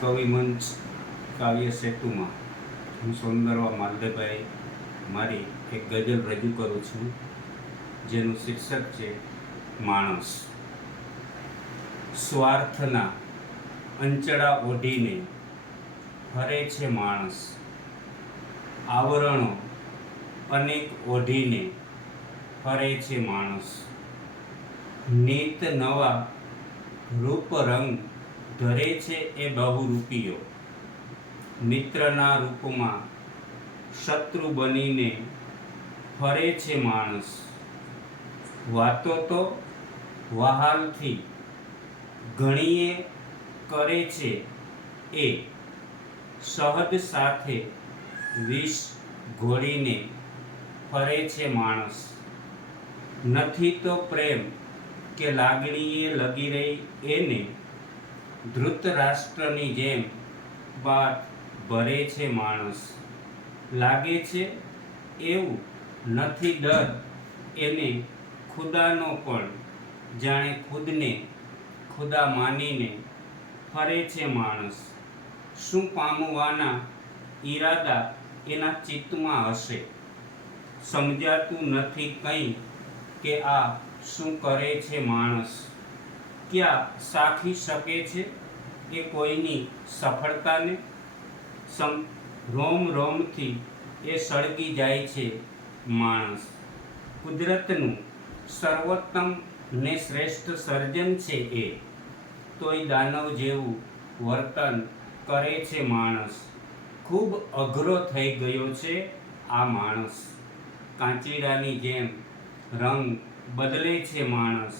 કવિમંચ કાવ્ય સેતુમાં હું સુંદરવા માલદેભાઈ મારી એક ગઝલ રજૂ કરું છું, જેનું શીર્ષક છે માણસ. સ્વાર્થના અંચળા ઓઢીને ફરે છે માણસ, આવરણો અનેક ઓઢીને ફરે છે માણસ. નિત નવા રૂપ રંગ ધરે છે એ બહુરૂપીયો, મિત્રના રૂપમાં શત્રુ બનીને ફરે છે માણસ. વાતો તો વહાલથી ઘણીએ કરે છે એ, સહદ સાથે વિષ ઘોળીને ફરે છે માણસ. નથી તો પ્રેમ કે લાગણીએ લગી રહી એને, ધૃતરાષ્ટ્રની જેમ વાત ભરે છે માણસ. લાગે છે એવું નથી ડર એને ખુદાનો પણ, જાણે ખુદને ખુદા માનીને ફરે છે માણસ. શું પામવાના ઈરાદા એના ચિત્તમાં હશે, સમજાતું નથી કંઈ કે આ શું કરે છે માણસ. ક્યાં સાખી શકે છે એ કોઈની સફળતાને, રોમ રોમથી એ સળગી જાય છે માણસ. કુદરતનું સર્વોત્તમ ને શ્રેષ્ઠ સર્જન છે એ, તોય દાનવ જેવું વર્તન કરે છે માણસ. ખૂબ અઘરો થઈ ગયો છે આ માણસ, કાંચીડાની જેમ રંગ બદલે છે માણસ.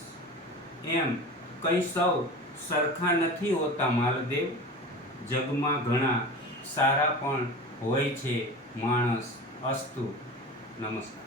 એમ કંઈ સૌ સરખા નથી હોતા માલદેવ, જગમાં ઘણા સારા પણ હોય છે માણસ. અસ્તુ. નમસ્કાર.